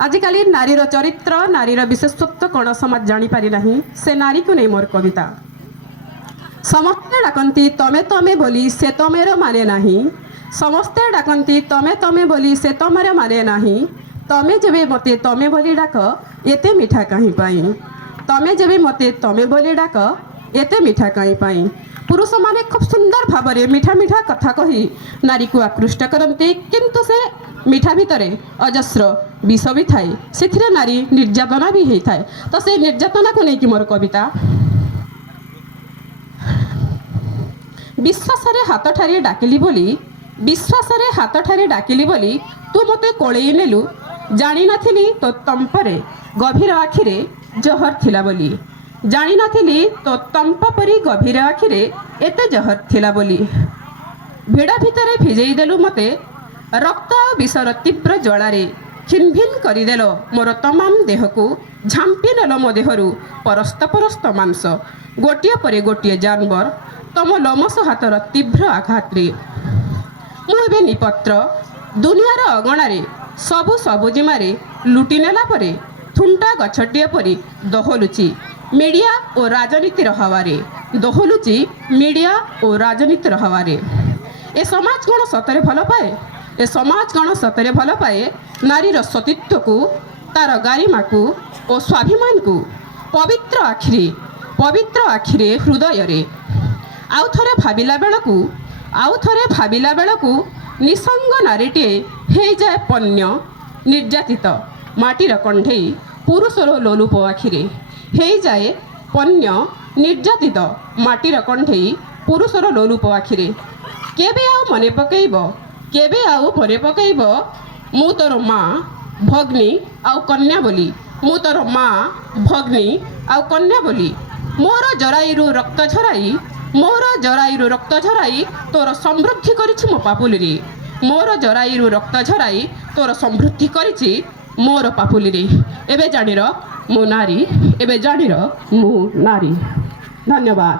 आजिकल नारीर चरित्र नारीर विशेषत्व कौन समाज जापारि ना से नारी को नहीं मोर कविता। समस्ते डाकती तमे तमे बोली से तमेर माने नाही। समस्ते डाकती तमे तमे बोली से तमेर माने नाही। तमे जेबे मते तमे बोली डाक एते मिठा कहीं पाई। तमे जेबे मते तमे बोली डाक एते मिठा कहीं पाई। पुरुष माने खूब सुंदर भाव में मीठा मीठा कथा कही नारी को आकृष्ट करते, किंतु से मीठा भितर अजस्र विष भी थाए, से नारी निर्यातना भी होता है। तो से निर्यातना को लेकिन मोर कविता। विश्वास हाथ ठारे डाकिली बोली, विश्वास हाथ ठारे डाकिली बोली तू मते कोड़े नेलु। जानी नथिली तो तंपरे गभीर आखिरे जहर थिला बोली। जानी नथिली तो तंप परी गभीर आखिरे एते जहर थिला बोली। भिड़ा भितरे भिजेई देलु मते रक्त विषर तीव्र ज्वालारे। खिन भिन करदेल मोर तमाम देह को। झांपी नेल मो देहरु परस्त परस्त मांस। गोटिए परे गोटिए जानवर तम लोमस हाथर तीव्र आघात रे। मुझे निपत्र दुनियार अगणारे सबु सबुजिमारे लुटी नेला परे थुंटा गछटिए परी दहलुची मीडिया और राजनीतिर हवारे। दहलुची मीडिया और राजनीतिर हवारे। ए समाज कौन सतरे भल पाए? ए समाज कौन सतरे भल पाए? नारीर सतीत्व को, तार गारिमा को और स्वाभिमान को पवित्र आखिरे हृदय रे आउ थरे भाबिला बेलकू निसंग नारीटे हे जाए पन्य निर्यातित माटीर कंढेई पुरुषर लोलुप आखिरे। हे जाए पन्य निर्यातित माटीर कंढेई पुरुषर लोलुप आखिरे। केबे आउ मने पकईब मु तोर माँ भग्नी आउ कन्या बोली। मु तोर माँ भग्नी आउ कन्या बोली। मोर जराईरु रक्त झराई तोर समृद्धि करिछि मो पापुली रे। मोर जराईरु रक्त झराई तोर समृद्धि करिछि मोर पापुली रे। एबे जानिर मु नारी, एबे जानिर मु नारी। धन्यवाद।